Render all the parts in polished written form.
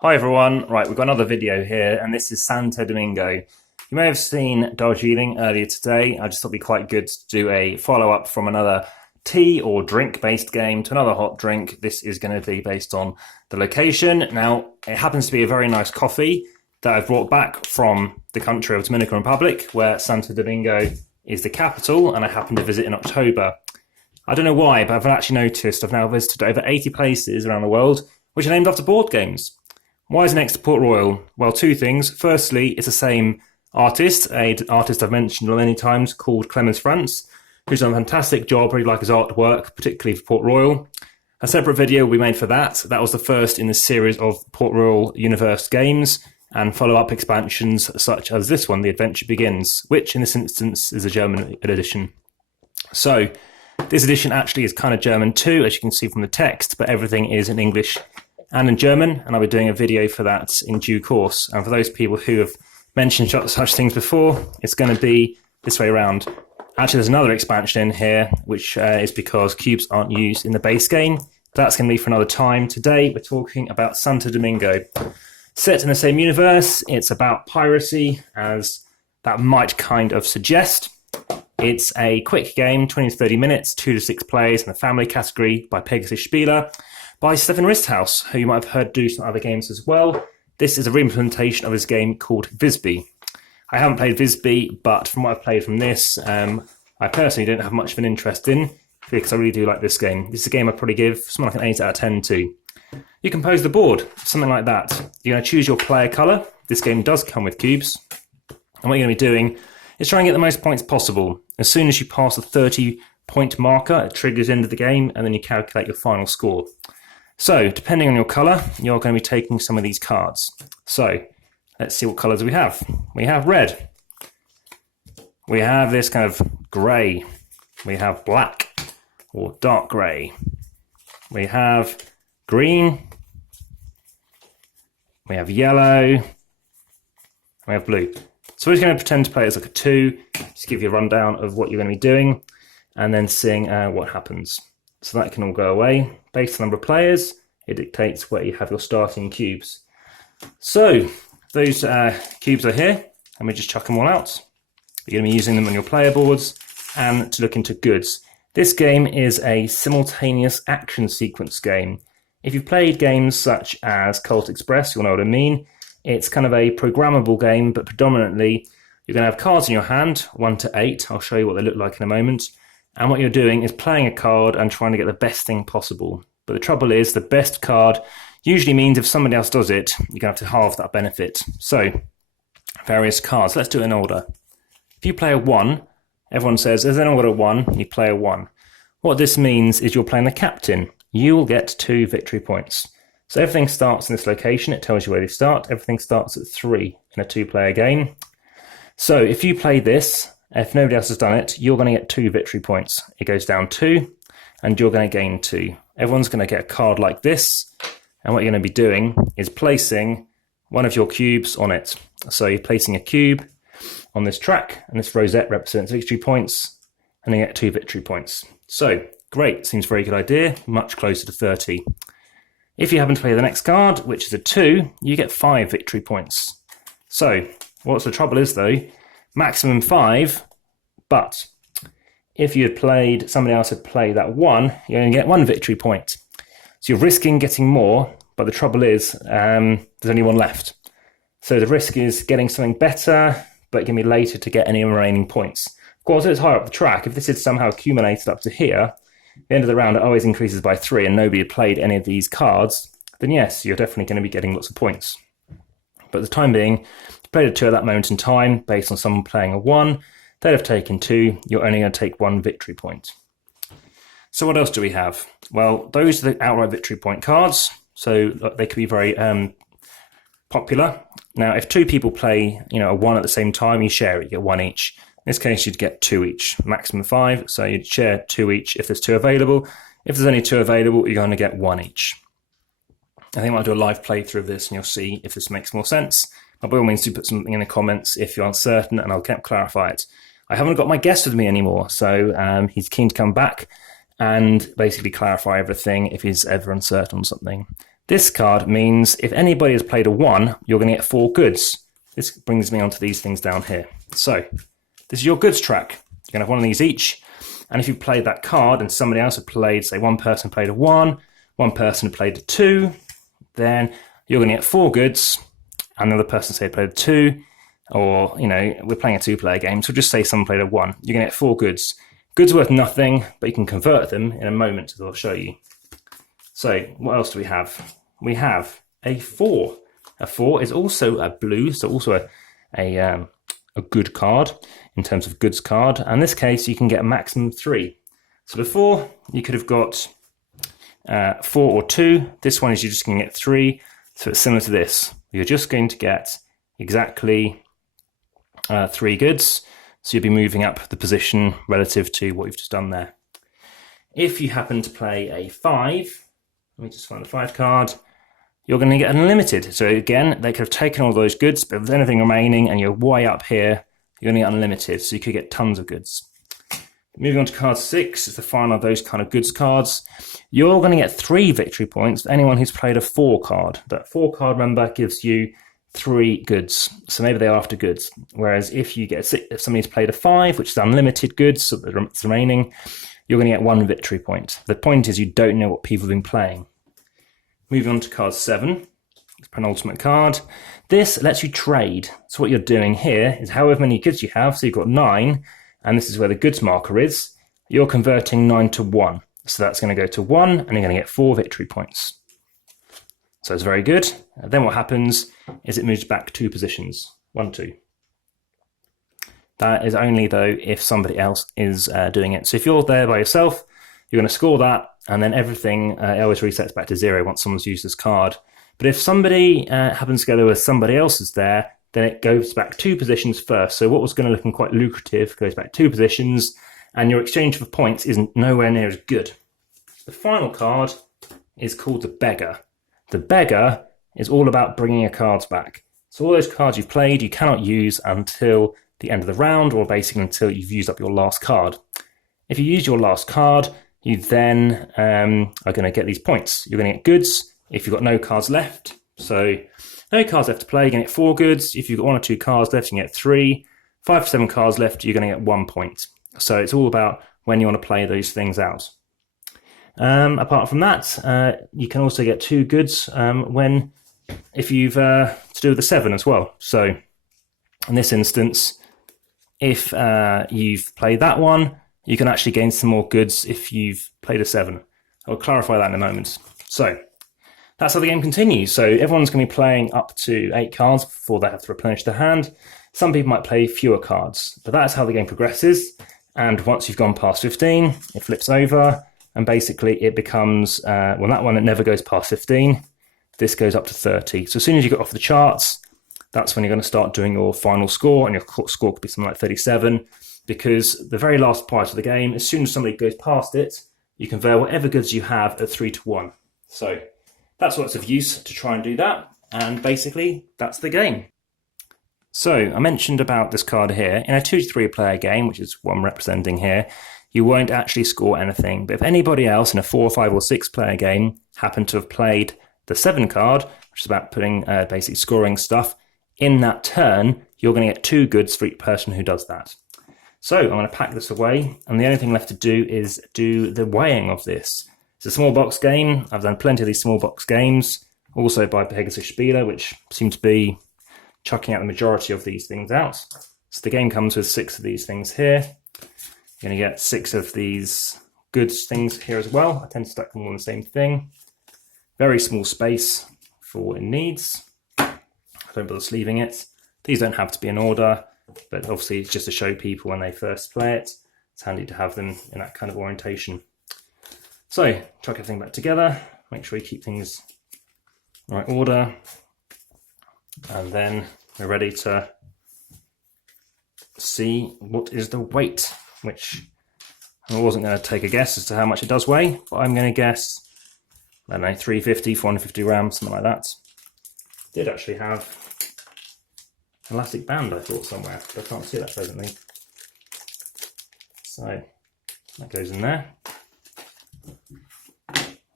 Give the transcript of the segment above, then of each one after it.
Hi everyone, right, we've got another video here and this is Santo Domingo. You may have seen Darjeeling earlier today. I just thought it'd be quite good to do a follow-up from another tea or drink based game to another hot drink. This is going to be based on the location. Now, it happens to be a very nice coffee that I've brought back from the country of Dominican Republic, where Santo Domingo is the capital, and I happened to visit in October. I don't know why, but I've actually noticed I've now visited over 80 places around the world which are named after board games. Why is it next to Port Royal? Well, two things. Firstly, it's the same artist, an artist I've mentioned many times called Clemens France, who's done a fantastic job. I really like his artwork, particularly for Port Royal. A separate video will be made for that. That was the first in the series of Port Royal Universe games and follow-up expansions such as this one, The Adventure Begins, which in this instance is a German edition. So this edition actually is kind of German too, as you can see from the text, but everything is in English and in German, and I'll be doing a video for that in due course. And for those people who have mentioned such things before, it's going to be this way around. Actually, there's another expansion in here, which is because cubes aren't used in the base game. That's going to be for another time. Today, we're talking about Santo Domingo. Set in the same universe, it's about piracy, as that might kind of suggest. It's a quick game, 20 to 30 minutes, 2 to 6 players in the family category by Pegasus Spieler, by Stefan Risthaus, who you might have heard do some other games as well. This is a reimplementation of his game called Visby. I haven't played Visby, but from what I've played from this, I personally don't have much of an interest in, because I really do like this game. This is a game I'd probably give something like an 8 out of 10 to. You compose the board, something like that. You're going to choose your player colour. This game does come with cubes. And what you're going to be doing is try and get the most points possible. As soon as you pass the 30-point marker, it triggers into the game, and then you calculate your final score. So, depending on your colour, you're going to be taking some of these cards. So, let's see what colours we have. We have red. We have this kind of grey. We have black or dark grey. We have green. We have yellow. We have blue. So we're just going to pretend to play as like a 2, just give you a rundown of what you're going to be doing, and then seeing what happens. So that can all go away. Based on the number of players, it dictates where you have your starting cubes. So those cubes are here, and we just chuck them all out. You're going to be using them on your player boards and to look into goods. This game is a simultaneous action sequence game. If you've played games such as Colt Express, you'll know what I mean. It's kind of a programmable game, but predominantly you're going to have cards in your hand, 1 to 8. I'll show you what they look like in a moment. And what you're doing is playing a card and trying to get the best thing possible. But the trouble is, the best card usually means if somebody else does it, you're going to have to halve that benefit. So, various cards. Let's do it in order. If you play a 1, everyone says, there's an order 1, you play a 1. What this means is you're playing the captain. You will get 2 victory points. So everything starts in this location. It tells you where they start. Everything starts at 3 in a 2-player game. So if you play this, if nobody else has done it, you're going to get 2 victory points. It goes down 2, and you're going to gain 2. Everyone's going to get a card like this, and what you're going to be doing is placing one of your cubes on it. So you're placing a cube on this track, and this rosette represents victory points, and you get 2 victory points. So, great, seems a very good idea, much closer to 30. If you happen to play the next card, which is a 2, you get 5 victory points. So, what's the trouble is though, maximum 5, but if you had played, somebody else had played that 1, you're going to get 1 victory point. So you're risking getting more, but the trouble is there's only 1 left. So the risk is getting something better, but it can be later to get any remaining points. Of course, it's higher up the track. If this is somehow accumulated up to here, the end of the round it always increases by 3 and nobody had played any of these cards, then yes, you're definitely going to be getting lots of points. But at the time being, you played a 2 at that moment in time, based on someone playing a 1, they'd have taken 2, you're only going to take 1 victory point. So what else do we have? Well, those are the outright victory point cards, so they could be very popular. Now, if 2 people play a 1 at the same time, you share it, you get 1 each. In this case, you'd get 2 each, maximum 5, so you'd share 2 each if there's 2 available. If there's only 2 available, you're going to get 1 each. I think I'll do a live playthrough of this and you'll see if this makes more sense. But by all means, do put something in the comments if you're uncertain and I'll clarify it. I haven't got my guest with me anymore, so he's keen to come back and basically clarify everything if he's ever uncertain on something. This card means if anybody has played a 1, you're going to get 4 goods. This brings me onto these things down here. So this is your goods track. You're going to have one of these each. And if you played that card and somebody else had played, say one person played a 1, one person played a 2, then you're going to get 4 goods. And another person say played a 2, or, you know, we're playing a 2-player game, so just say someone played a 1. You're going to get 4 goods. Goods worth nothing, but you can convert them in a moment, as I'll show you. So what else do we have? We have a 4. A 4 is also a blue, so also a good card in terms of goods card. And in this case, you can get a maximum 3. So before, you could have got 4 or 2. This one is you're just going to get 3. So it's similar to this. You're just going to get exactly 3 goods. So you'll be moving up the position relative to what you've just done there. If you happen to play a 5, let me just find the 5 card, you're going to get unlimited. So again, they could have taken all those goods, but if there's anything remaining and you're way up here, you're going to get unlimited. So you could get tons of goods. Moving on to card 6, is the final of those kind of goods cards. You're going to get 3 victory points for anyone who's played a 4 card. That 4 card, remember, gives you 3 goods. So maybe they're after goods. Whereas if somebody's played a 5, which is unlimited goods, so that's remaining, you're going to get 1 victory point. The point is you don't know what people have been playing. Moving on to card 7, it's penultimate card. This lets you trade. So what you're doing here is however many goods you have, so you've got 9, and this is where the goods marker is, you're converting 9 to 1. So that's going to go to 1, and you're going to get 4 victory points. So it's very good. And then what happens is it moves back 2 positions. 1, 2. That is only, though, if somebody else is doing it. So if you're there by yourself, you're going to score that, and then everything it always resets back to 0 once someone's used this card. But if somebody happens to go there with somebody else is there, then it goes back 2 positions first. So what was going to look quite lucrative goes back 2 positions, and your exchange for points isn't nowhere near as good. The final card is called the Beggar. The Beggar is all about bringing your cards back. So all those cards you've played, you cannot use until the end of the round, or basically until you've used up your last card. If you use your last card, you then are going to get these points. You're going to get goods if you've got no cards left. So no cards left to play, you're going to get 4 goods. If you've got 1 or 2 cards left, you can get 3. 5 to 7 cards left, you're going to get 1 point. So it's all about when you want to play those things out. Apart from that, you can also get 2 goods if you've to do with the 7 as well. So in this instance, if you've played that one, you can actually gain some more goods if you've played a 7. I'll clarify that in a moment. So that's how the game continues. So everyone's going to be playing up to 8 cards before they have to replenish their hand. Some people might play fewer cards, but that's how the game progresses. And once you've gone past 15, it flips over, and basically it becomes, that one, it never goes past 15. This goes up to 30. So as soon as you get off the charts, that's when you're going to start doing your final score, and your score could be something like 37, because the very last part of the game, as soon as somebody goes past it, you convert whatever goods you have at 3 to 1. So that's lots of use to try and do that, and basically that's the game. So I mentioned about this card here. In a 2 to 3 player game, which is what I'm representing here, you won't actually score anything. But if anybody else in a 4, 5 or 6 player game happened to have played the 7 card, which is about putting basically scoring stuff, in that turn, you're going to get 2 goods for each person who does that. So I'm going to pack this away, and the only thing left to do is do the weighing of this. It's a small box game. I've done plenty of these small box games, also by Pegasus Spieler, which seem to be chucking out the majority of these things out. So the game comes with 6 of these things here. You're going to get 6 of these goods things here as well. I tend to stack them all on the same thing. Very small space for what it needs. I don't bother sleeving it. These don't have to be in order, but obviously it's just to show people when they first play it. It's handy to have them in that kind of orientation. So, chuck everything back together, make sure you keep things in the right order, and then we're ready to see what is the weight, which I wasn't going to take a guess as to how much it does weigh, but I'm going to guess, I don't know, 350, 450 grams, something like that. Did actually have an elastic band, I thought, somewhere, but I can't see that presently. So that goes in there.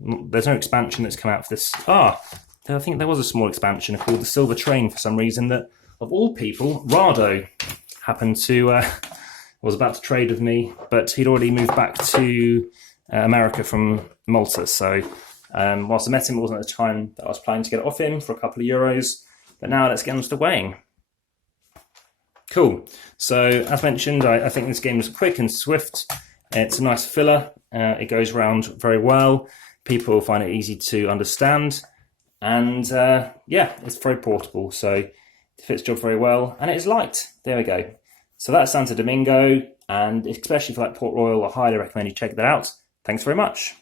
There's no expansion that's come out for this. I think there was a small expansion called the Silver Train for some reason that, of all people, Rado happened to was about to trade with me, but he'd already moved back to America from Malta. So whilst I met him, it wasn't at the time that I was planning to get it off him for a couple of euros. But now let's get on to the weighing. Cool. So as mentioned, I think this game is quick and swift. It's a nice filler. It goes around very well. People find it easy to understand. And yeah, it's very portable. So it fits the job very well. And it is light. There we go. So that's Santo Domingo. And especially for like Port Royal, I highly recommend you check that out. Thanks very much.